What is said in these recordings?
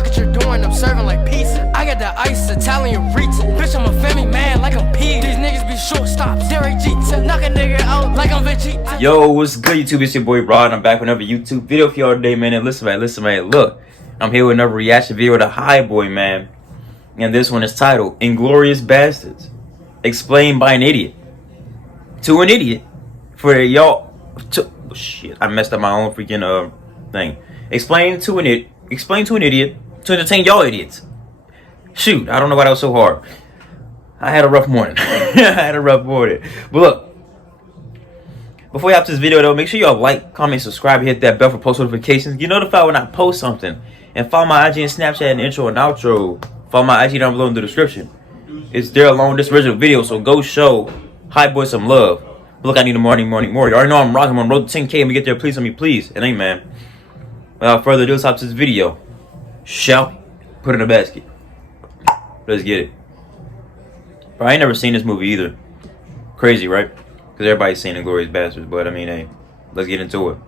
Look what you're doing, I'm serving like pizza. I got the ice, Italian reach. Bitch, I'm a family man like I'm P. These niggas be shortstops. Derek Jeter, knock a nigga out like I'm Vegeta. Yo, what's good, YouTube? It's your boy Rod. I'm back with another YouTube video for y'all today, man. And listen, man. Look, I'm here with another reaction video to High Boy, man. And this one is titled Inglorious Basterds. Explained by an idiot. To an idiot. For y'all. Oh, shit, I messed up my own freaking thing. Explain to an idiot to entertain y'all idiots. Shoot, I don't know why that was so hard. I had a rough morning. But look, before you hop to this video though, make sure y'all like, comment, subscribe, hit that bell for post notifications. Get notified when I post something. And follow my IG and Snapchat in the intro and outro. Follow my IG down below in the description. It's there along with this original video, so go show High Boy some love. But look, I need a morning. You already know I'm rocking. I'm on road to 10K. Let me get there, please. And hey, man. Without further ado, let's hop to this video. Shall we? Put it in a basket. Let's get it. Bro, I ain't never seen this movie either. Crazy, right? Because everybody's seen Inglorious Basterds, but I mean, hey, let's get into it.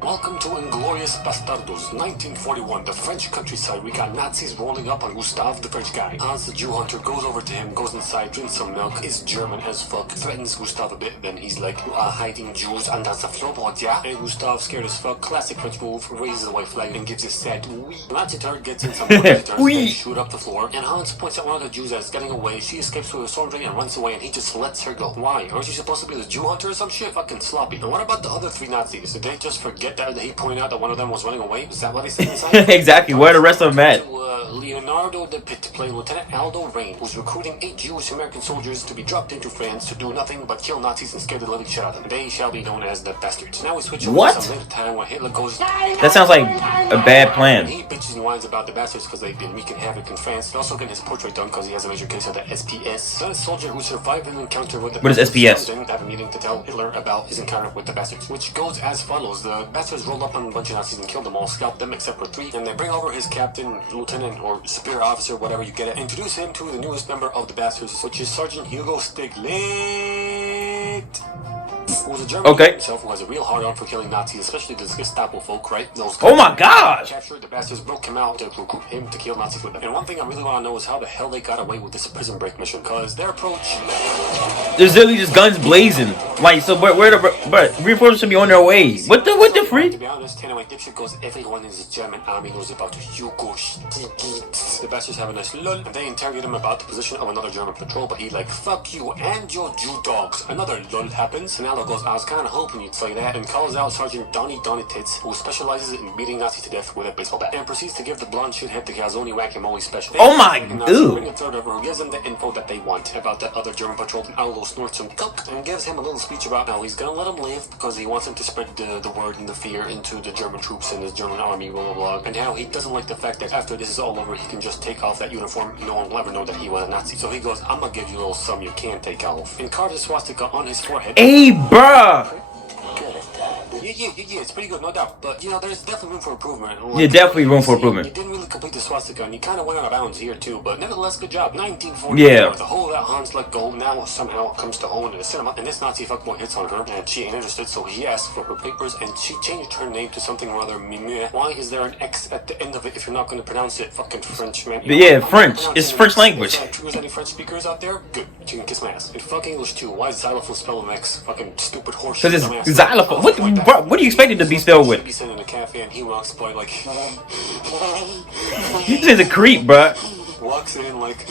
Welcome to Inglorious Basterds, 1941, the French countryside. We got Nazis rolling up on Gustave, the French guy. Hans, the Jew hunter, goes over to him, goes inside, drinks some milk, is German as fuck, threatens Gustave a bit, then he's like, you are hiding Jews under the floorboard, yeah? And Gustave, scared as fuck, classic French move, raises the white flag and gives a sad wee. Nazi turret gets in some visitors, they shoot up the floor, and Hans points at one of the Jews as getting away. She escapes with a sword and runs away, and he just lets her go. Why? Aren't you supposed to be the Jew hunter or some shit? Fucking sloppy. And what about the other three Nazis? Did they just forget that he pointed out that one of them was running away? Is that what he said inside? Exactly. Where are the rest of them at? Leonardo de Pitt playing Lieutenant Aldo Rain, who's recruiting 8 Jewish American soldiers to be dropped into France to do nothing but kill Nazis and scare the living shit out of them. They shall be known as the Bastards. Now we switch over to some later time when Hitler goes. That sounds like a bad plan. He bitches and whines about the Bastards because they've been wreaking havoc in France. He's also getting his portrait done because he has a major case of the SPS. Then a soldier who survived an encounter with the Bastards. What is SPS? Then have a meeting to tell Hitler about his encounter with the Bastards, which goes as follows. The Bastards roll up on a bunch of Nazis and kill them all, scalp them except for 3, and they bring over his captain, lieutenant, or superior officer, whatever you get it, introduce him to the newest member of the Bastards, which is Sergeant Hugo Stiglitz, who's a German himself who has a real hard-on for killing Nazis, especially the Gestapo folk, right? Those oh my god! Captured the Bastards, broke him out to recruit him to kill Nazis with them. And one thing I really want to know is how the hell they got away with this prison break mission, because their approach... There's literally just guns blazing. Like, so where the reinforcements should be on their way. What the freak? To be honest, Tanaway dipshit goes, everyone in the German army knows about Hugo Stiglitz. The Bastards have a nice lull, and they interrogate him about the position of another German patrol, but he like, fuck you and your Jew dogs. Another lull happens, and Aldo goes, I was kind of hoping you'd say that, and calls out Sergeant Donnie Tits, who specializes in beating Nazis to death with a baseball bat, and proceeds to give the blonde shithead the Calzone whack-a-mole special. Oh my god! Bring a third over who gives them the info that they want about that other German patrol, and Aldo snorts some coke and gives him a little speech about how he's gonna let him live because he wants him to spread the word and the fear into the German troops and the German army, blah blah blah, and how he doesn't like the fact that after this is all over he can just take off that uniform and no one will ever know that he was a Nazi. So he goes, I'm gonna give you a little sum you can't take off, and carves a swastika on his forehead. Hey bruh! Yeah, it's pretty good, no doubt. But, you know, there's definitely room for improvement. Like, yeah, definitely room for improvement. You didn't really complete the swastika, and you kind of went out of bounds here, too. But nevertheless, good job. 1944. Yeah. The whole that Hans let go now somehow comes to own in the cinema. And this Nazi fuckboy hits on her, and she ain't interested, so he asks for her papers, and she changed her name to something rather mimeux. Why is there an X at the end of it if you're not going to pronounce it fucking French, man? But yeah, French. It's French language. If there's any French speakers out there, good. You can kiss my ass. In fucking English, too. Why is xylophone spelled with X? Fucking stupid horse. Because it's xylophone. What do you expect it to be spelled with? Be sitting in a cafe and he walks by like This is a creep, bruh. walks in like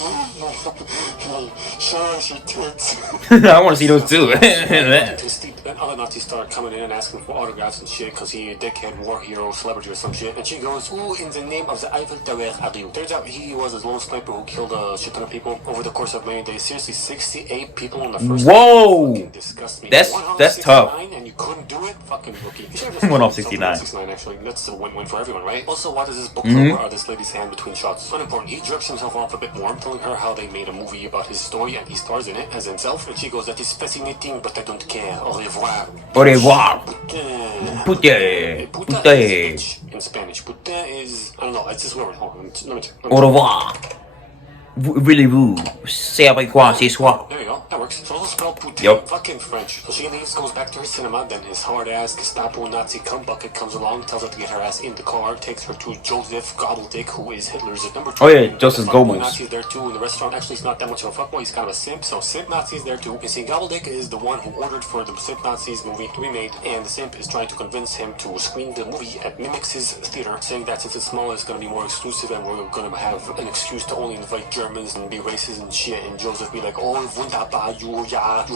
I want to see those too. And other Nazis start coming in and asking for autographs and shit because he a dickhead war hero celebrity or some shit. And she goes, who in the name of the Eiffel Tower are you? Turns out he was a lone sniper who killed a shit ton of people over the course of many days. Seriously, 68 people in the first Whoa! day. Disgust me. That's tough. And you couldn't do it? Fucking rookie. Went off 69. 69 actually. That's a win-win for everyone, right? Also, why does this book cover are this lady's hand between shots? Unimportant. He jerks himself off a bit more, telling her how they made a movie about his story and he stars in it as himself. And she goes, that is fascinating, but I don't care. Au revoir. Au revoir. Putain. Putain is in Spanish. Putain is, I don't know, it's this word. Hold on, let me check. Au revoir. Voulez-vous c'est avec quoi c'est soir? There you go, that works. So let's spell poutine Yup. fucking French. So she leaves, goes back to her cinema, then his hard-ass Gestapo Nazi cum bucket comes along, tells her to get her ass in the car, takes her to Joseph Gobbledyck, who is Hitler's number 2. Oh yeah, Joseph Goebbels. Nazi's there too in the restaurant. Actually, he's not that much of a fuckboy, he's kind of a simp, so simp Nazi's there too. You see, Gobbledyck is the one who ordered for the simp Nazis movie to be made, and the simp is trying to convince him to screen the movie at Mimix's theater, saying that since it's small, it's going to be more exclusive, and we're going to have an excuse to only invite Germans and be racist and shit, and Joseph be like, oh, wunderbar, you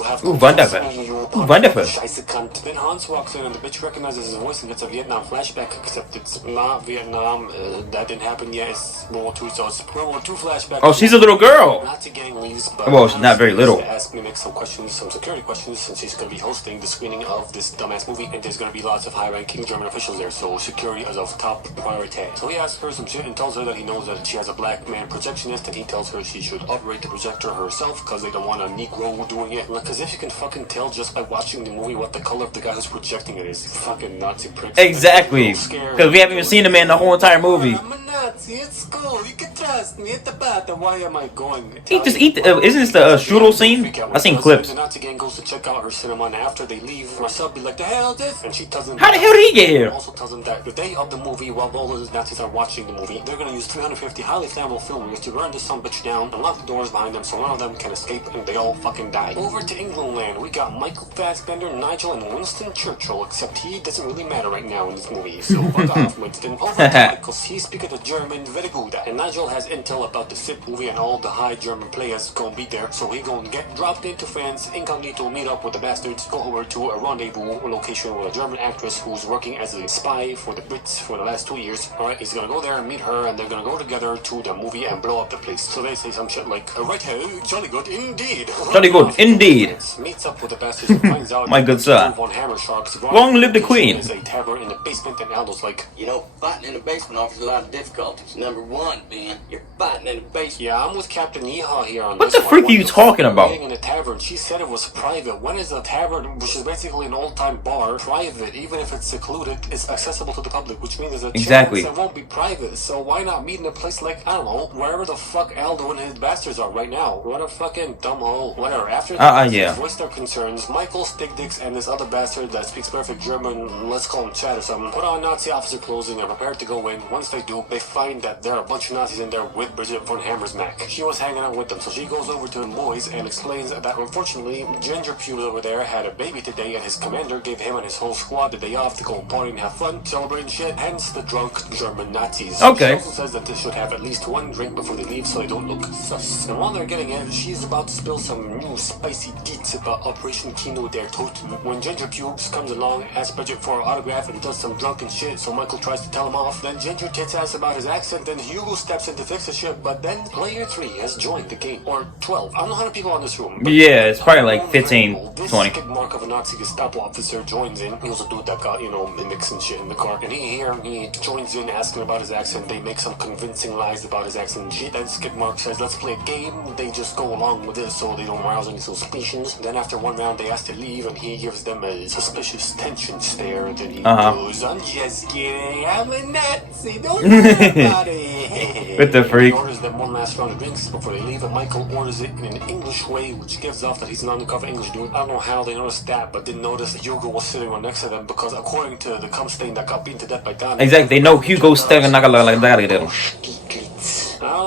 have wunderbar. Wonderful. Scheiße cunt. Then Hans walks in and the bitch recognizes his voice and gets a Vietnam flashback, except it's not Vietnam, that didn't happen yet, it's World War II, so it's World War II flashback. Oh, she's a little girl. Nazi gang leaves, but well, she's not very little. To ask Mimic some questions, some security questions, since she's going to be hosting the screening of this dumbass movie, and there's going to be lots of high-ranking German officials there, so security is of top priority. So he asks her some shit and tells her that he knows that she has a black man projectionist, and he tells her she should operate the projector herself because they don't want a Negro doing it. Like, as if you can fucking tell just by watching the movie what the color of the guy who's projecting it is. Fucking Nazi prick. Exactly. Because we haven't even seen the man the whole entire movie. I'm a Nazi, it's cool, you can trust me, at the bathroom. Why am I going? Isn't this the strudel scene? I seen clips. The Nazi gang goes to check out her cinema, and after they leave, Marcel be like, the hell is this? And she tells him, how the hell did he get here? Also tells them that the day of the movie, while all the Nazis are watching the movie, they're going to use 350 highly flammable film reels to burn this son bitch down and lock the doors behind them so none of them can escape and they all fucking die. Over to England land, we got Michael Fassbender, Nigel, and Winston Churchill, except he doesn't really matter right now in this movie, so fuck off, Winston. Over to Michael, he's speaking the German very good, and Nigel has intel about the SIP movie and all the high German players gonna be there, so he gonna get dropped into France, incognito, meet up with the bastards, go over to a rendezvous location with a German actress who's working as a spy for the Brits for the last 2 years. Alright, he's gonna go there and meet her, and they're gonna go together to the movie and blow up the place. So they say some shit like, right here, jolly good indeed. Jolly good indeed. Meets up with the bastards and finds out my good son. Long live the Queen. Is a tavern in the basement, and Aldo's like, you know, fighting in the basement offers a lot of difficulties. Number one, Ben, you're fighting in the basement. yeah, I'm with Captain Yeehaw here on What this the freak are you talking about? Meeting in a tavern. She said it was private. When is a tavern, which is basically an old-time bar, private? Even if it's secluded, it's accessible to the public, which means there's a Exactly. chance it won't be private. So why not meet in a place like, I don't know, wherever the fuck Aldo and his bastards are right now? What a fucking dumb hole. Whatever. After yeah. voiced their concerns, Michael, Stick Dicks, and this other bastard that speaks perfect German, let's call him Chad or something, put on Nazi officer clothing and prepare to go in. Once they do, they find that there are a bunch of Nazis in there with Bridget von Hammersmack. She was hanging out with them, so she goes over to the boys and explains that unfortunately, Ginger Pew over there had a baby today, and his commander gave him and his whole squad the day off to go party and have fun, celebrating shit, hence the drunk German Nazis. Okay. She also says that they should have at least one drink before they leave so they don't look sus. And while they're getting it, she's about to spill some new spicy deets about Operation Kino der Toten. When Ginger Pubes comes along, asks Bridget for an autograph and does some drunken shit, so Michael tries to tell him off. Then Ginger tits ass about his accent, then Hugo steps in to fix the shit, but then player 3 has joined the game. Or 12. I don't know how many people in this room. Yeah, it's probably like 15, this 20. skid mark of a Nazi Gestapo officer joins in. He was a dude that got, you know, mimics and shit in the car. And he joins in asking about his accent. They make some convincing lies about his accent and shit. Then skid mark says, let's play a game. They just go along with this so they don't arouse any suspicions. Then after one round they ask to leave and he gives them a suspicious tension stare. Then he goes, I'm just kidding, I'm a Nazi, don't worry about it. What the freak? He orders them one last round of drinks before they leave, and Michael orders it in an English way, which gives off that he's an undercover English dude. I don't know how they noticed that, but didn't notice that Hugo was sitting right next to them, because according to the cum stain that got beaten to death by Don, Exactly, they know Hugo's still not gonna like that.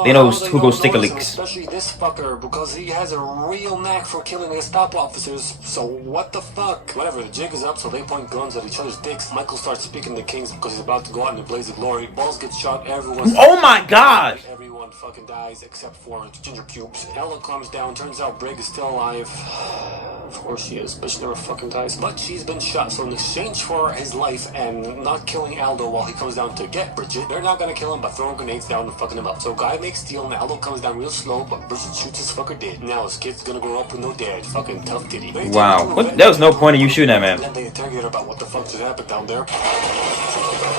They know Hugo's sticker leaks. Especially this fucker, because he has a real knack for killing Gestapo officers. So what the fuck? Whatever, the jig is up, so they point guns at each other's dicks. Michael starts speaking to Kings because he's about to go out in a blaze of glory. Balls get shot, everyone's... Oh my god! Everyone fucking dies except for Ginger Pubes. Ella comes down, turns out Brig is still alive. Of course she is, but she never fucking dies. But she's been shot, so in exchange for his life and not killing Aldo while he comes down to get Bridget, they're not gonna kill him by throwing grenades down and fucking him up. So Guy makes deal and Aldo comes down real slow, but Bridget shoots his fucker dead. Now his kid's gonna grow up with no dad. Fucking tough titty. Wow, what? There was no point in you shooting that man. And they interrogate her about what the fuck just happened down there.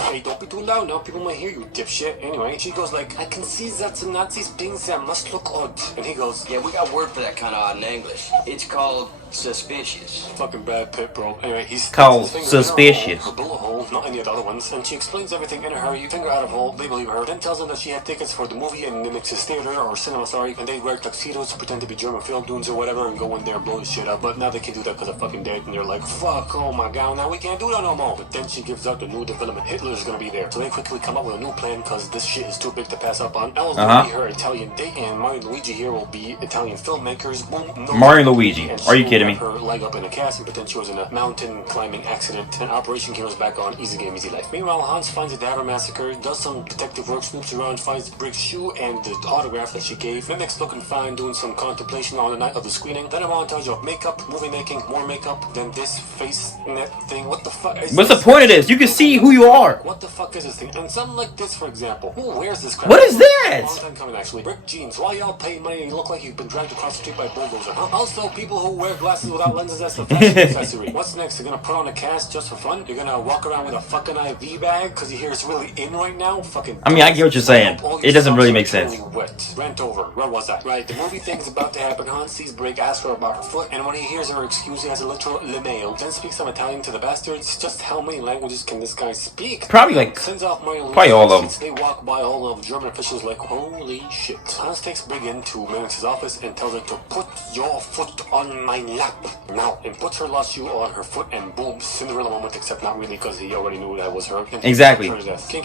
Hey, don't be too loud now, people might hear you, dipshit. Anyway, she goes like, I can see that the Nazis things that must look odd. And he goes, Yeah, we got word for that kind of odd in English. It's called Suspicious. Fucking Brad Pitt, bro. Anyway, he's Called suspicious. A bullet hole, not any of the other ones, and she explains everything in a hurry, finger out of hole, they believe her, then tells them that she had tickets for the movie in Nimitz theater, or cinema, sorry, and they wear tuxedos, pretend to be German film dudes or whatever, and go in there and blow the shit up, but now they can do that because they're fucking dead, and they're like, fuck, oh my god, now we can't do that no more. But then she gives out the new development, Hitler's gonna be there, so they quickly come up with a new plan, because this shit is too big to pass up on. Ella's gonna be her Italian date, and Mario and Luigi here will be Italian filmmakers. Boom, no Mario and Luigi, are you kidding me? Her leg up in a cast and pretend she was in a mountain climbing accident, and Operation Hero's back on. Easy game, easy life. Meanwhile, Hans finds a Dabber massacre, does some detective work, snoops around, finds Briggs' shoe and the autograph that she gave. Mimics looking fine, doing some contemplation on the night of the screening. Then a montage of makeup, movie making, more makeup, then this face net thing. What the fuck is What's this? the point of this? You can see who you are. What the fuck is this thing? And something like this, for example. Who wears this crap? What is that? Long time coming, actually. Brick jeans. Why y'all paying money and you look like you've been dragged across the street by a bulldozer, huh? Also, people who wear glasses without lenses as a fashion accessory. What's next? You're gonna put on a cast just for fun? You're gonna walk around with a fucking IV bag because you hear it's really in right now? Fucking. I mean, I get what you're saying. It doesn't really make sense. Wet. Rent over. Where was I? Right, the movie thing's about to happen. Hans sees Brig, asks her about her foot, and when he hears her excuse, he has a literal le mail. Then speaks some Italian to the bastards. Just how many languages can this guy speak? Probably like, Sends off Mario probably all of them. They walk by all of German officials like, holy shit. Hans takes Brig into Mimics' office and tells her to put your foot on my lap now, and puts her lost shoe on her foot, and boom, Cinderella moment, except not really because he already knew that was her. And Exactly.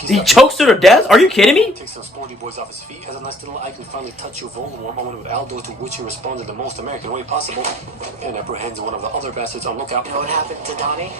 He chokes her to death? Are you kidding me? Takes some sporty boys off his feet, has a nice little I can finally touch you Voldemort moment with Aldo, to which he responds in the most American way possible, and apprehends one of the other bastards on lookout. You know what happened to Donnie?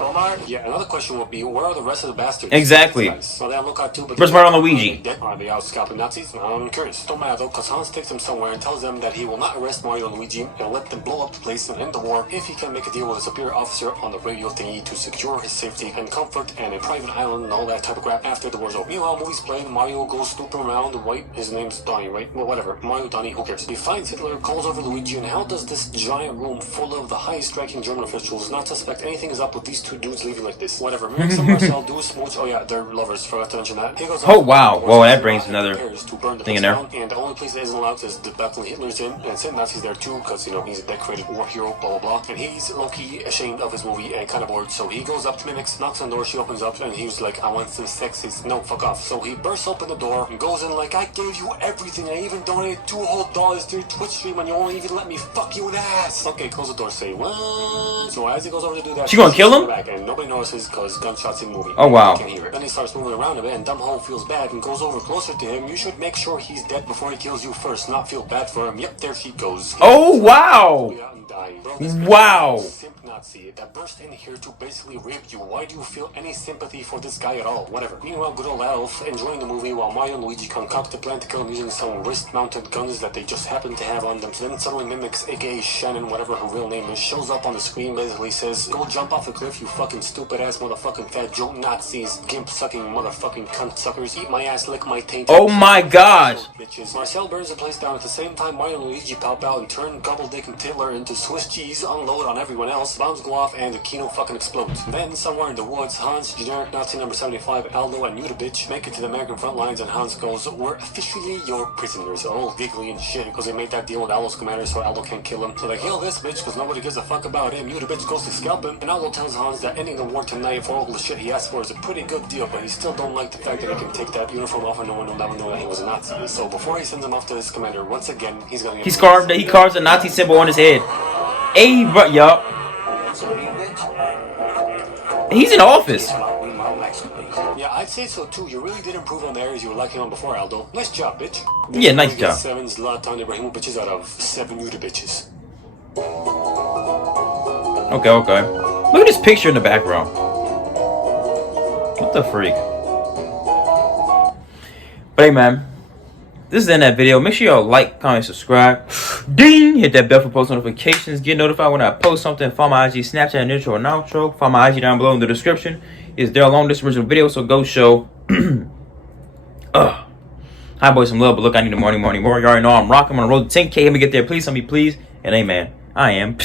Omar? Yeah, another question would be, where are the rest of the bastards? Exactly. Well, they on lookout too, but Where's Mario and Luigi? Are they out scalping Nazis? I'm curious. Don't matter though, because Hans takes them somewhere and tells them that he will not arrest Mario and Luigi and let them blow up the place and end the war if he can make a deal with a superior officer on the radio thingy to secure his safety and comfort and a private island and all that type of crap after the war's over. Meanwhile, movie's playing, Mario goes snooping around, right? His name's Donnie, right? Well, whatever. Mario, Donnie, who cares? He finds Hitler, calls over Luigi, and how does this giant room full of the highest ranking German officials not suspect anything is up with these two dudes leaving like this? Whatever. Mix and Marcel do a smooch. Oh yeah, they're lovers. Forgot to mention that. He goes Oh wow. Whoa, that brings another thing in there. And the only place that isn't allowed is the battle Hitler's in, and St. Nazis there too, because, you know, he's a decorated war hero, blah, blah, blah. And he's low-key ashamed of his movie and kind of bored, so he goes up to Mimics, knocks on the door, she opens up, and he's like, I want some sex. He's, no, fuck off. So he bursts open the door and goes in like, I gave you everything. I even donated $2 whole to your Twitch stream, and you won't even let me fuck you in the ass. Okay, close the door, say, what? So as he goes over to do that, she gonna kill him? Back, and nobody notices because gunshots in movie. Oh wow. Can't hear it. Then he starts moving around a bit, and Dumbhole feels bad and goes over closer to him. You should make sure he's dead before he kills you first, not feel bad for him. Yep, there she goes. Oh wow. Wow. Simp Nazi that burst in here to basically rape you. Why do you feel any sympathy for this guy at all? Whatever. Meanwhile, good old Alf enjoying the movie while Mario and Luigi concoct a plan to kill him using some wrist-mounted guns that they just happen to have on them. So then suddenly Mimics, aka Shannon, whatever her real name is, shows up on the screen, basically says, go jump off a cliff, you fucking stupid-ass motherfucking fat joke Nazis, gimp-sucking motherfucking cunt suckers, eat my ass, lick my taint. Oh my god. Bitches. Marcel burns the place down at the same time Mario and Luigi pop out and turn Gobbledick and Tiddler into Swiss cheese, unload on everyone else, bombs go off, and the Kino fucking explodes. Then, somewhere in the woods, Hans, generic Nazi number 75, Aldo, and Yuta bitch make it to the American front lines, and Hans goes, we're officially your prisoners. All giggly and shit, because they made that deal with Aldo's commander so Aldo can't kill him. So they kill this bitch, because nobody gives a fuck about him. Yuta bitch goes to scalp him, and Aldo tells Hans that ending the war tonight for all the shit he asked for is a pretty good deal, but he still don't like the fact that he can take that uniform off and no one will never know that he was a Nazi. So before he sends him off to his commander, once again, he's gonna get... He carves a Nazi symbol on his head. Hey, bro, yup. He's in office. Yeah, I'd say so too. You really did improve on the areas you were lacking on before, Aldo. Nice job, bitch. Yeah, nice job. 7 Zlatan Ibrahimovic out of 7 Yuta bitches. Okay, okay. Look at this picture in the background. What the freak? But hey, man. This is the end of that video. Make sure y'all like, comment, subscribe. Ding! Hit that bell for post notifications. Get notified when I post something. Follow my IG, Snapchat, and intro and outro. Follow my IG down below in the description. Is there along this original video, so go show. Hi, boys, some love, but look, I need more. You already know I'm rocking. I'm on the road to 10K. Let me get there. Please, help me, please. And hey, man, I am.